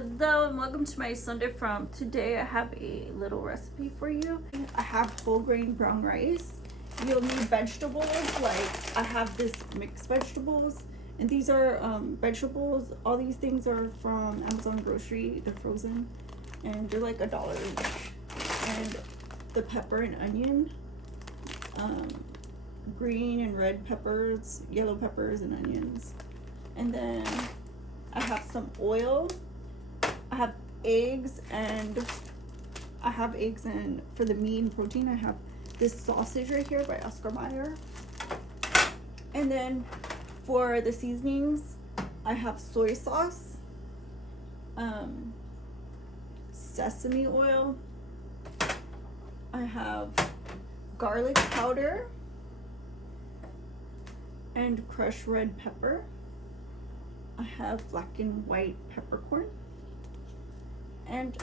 Hello and welcome to my Sunday From. Today I have a little recipe for you. I have whole grain brown rice. You'll need vegetables, like I have this mixed vegetables, and these are vegetables. All these things are from Amazon grocery. They're frozen and they're like $1 each. And the pepper and onion, green and red peppers, yellow peppers and onions. And then I have some oil. I have eggs, and for the meat and protein I have this sausage right here by Oscar Mayer. And then for the seasonings I have soy sauce, sesame oil, I have garlic powder and crushed red pepper. I have black and white peppercorn and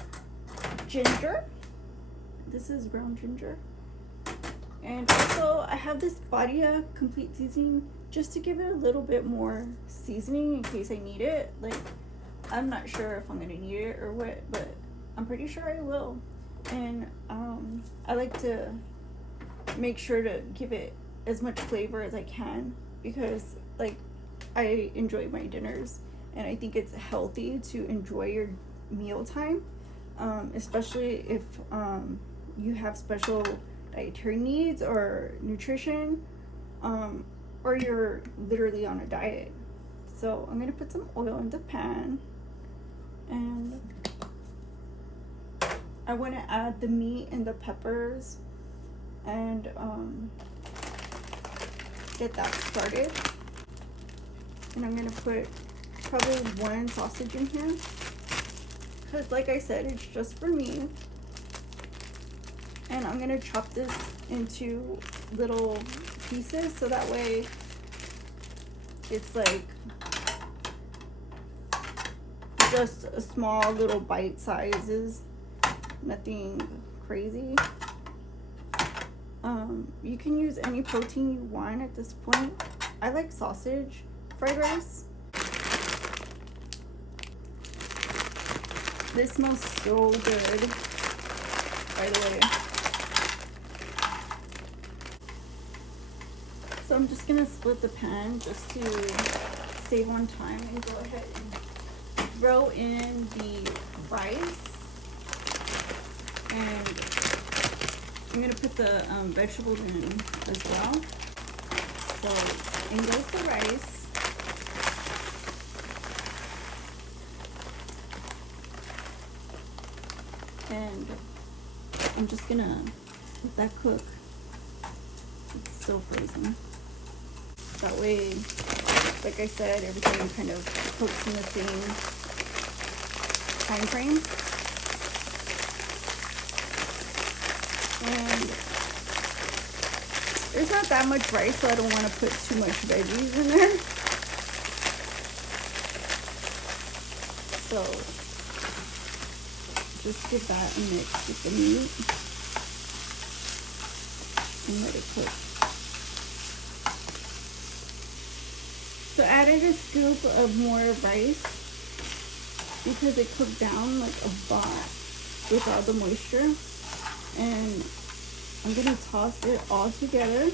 ginger. This is ground ginger. And also I have this Badia complete seasoning just to give it a little bit more seasoning in case I need it. Like, I'm not sure if I'm gonna need it or what, but I'm pretty sure I will. And I like to make sure to give it as much flavor as I can, because like I enjoy my dinners and I think it's healthy to enjoy your mealtime, especially if you have special dietary needs or nutrition, or you're literally on a diet. So I'm gonna put some oil in the pan, and I want to add the meat and the peppers and get that started. And I'm gonna put probably one sausage in here, because like I said, it's just for me. And I'm gonna chop this into little pieces so that way it's like just a small little bite sizes, nothing crazy. You can use any protein you want at this point. I like sausage fried rice. This smells so good, by the way. So I'm just gonna split the pan just to save on time and go ahead and throw in the rice. And I'm gonna put the vegetables in as well. So in goes the rice. And I'm just gonna let that cook. It's still frozen. That way, like I said, everything kind of cooks in the same time frame. And there's not that much rice, so I don't want to put too much veggies in there. So just give that a mix with the meat and let it cook. So I added a scoop of more rice because it cooked down like a lot with all the moisture. And I'm gonna toss it all together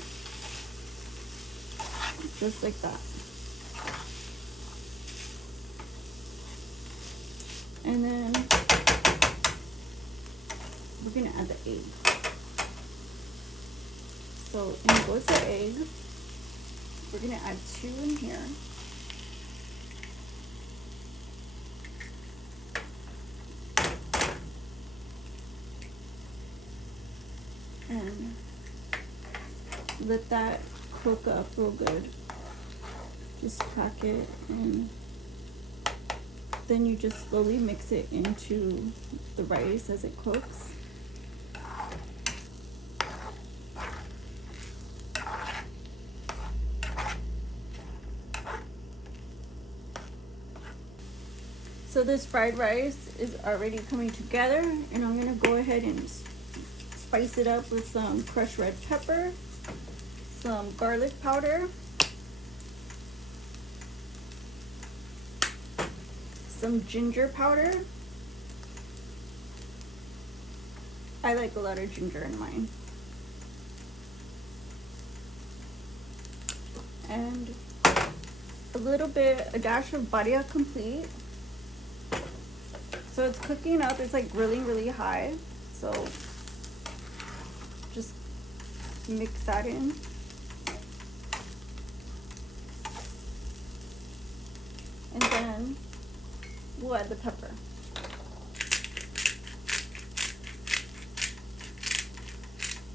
just like that. And then we're gonna add the egg. So in goes the egg. We're gonna add 2 in here. And let that cook up real good. Just crack it, and then you just slowly mix it into the rice as it cooks. So this fried rice is already coming together, and I'm gonna go ahead and spice it up with some crushed red pepper, some garlic powder, some ginger powder. I like a lot of ginger in mine. And a dash of Badia Complete. So it's cooking up, it's like really high. So just mix that in. And then we'll add the pepper.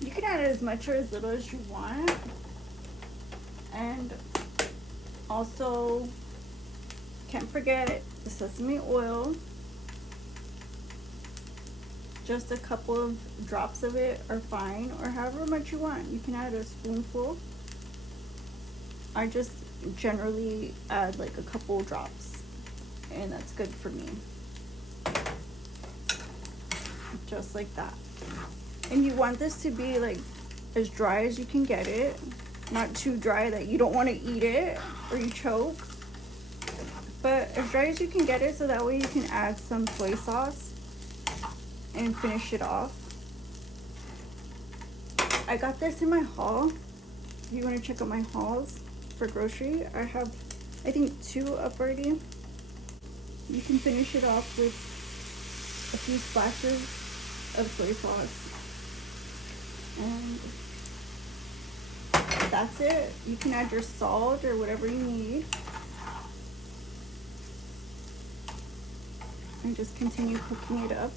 You can add as much or as little as you want. And also, can't forget the sesame oil. Just a couple of drops of it are fine, or however much you want. You can add a spoonful. I just generally add like a couple drops, and that's good for me. Just like that. And you want this to be like as dry as you can get it, not too dry that you don't want to eat it or you choke, but as dry as you can get it, so that way you can add some soy sauce and finish it off. I got this in my haul. If you want to check out my hauls for grocery, I have I think 2 up already. You can finish it off with a few splashes of soy sauce, and that's it. You can add your salt or whatever you need, and just continue cooking it up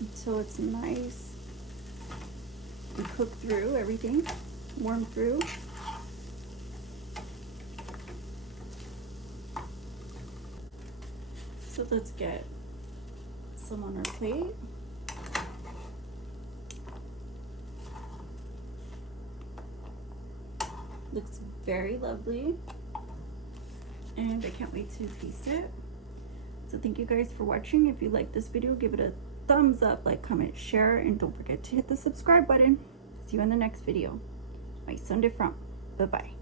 until it's nice and cooked through everything, warm through. So let's get some on our plate. Looks very lovely, and I can't wait to taste it. So thank you guys for watching. If you like this video, give it a thumbs up, like, comment, share, and don't forget to hit the subscribe button. See you in the next video. Bye, Sunday from. Bye-bye.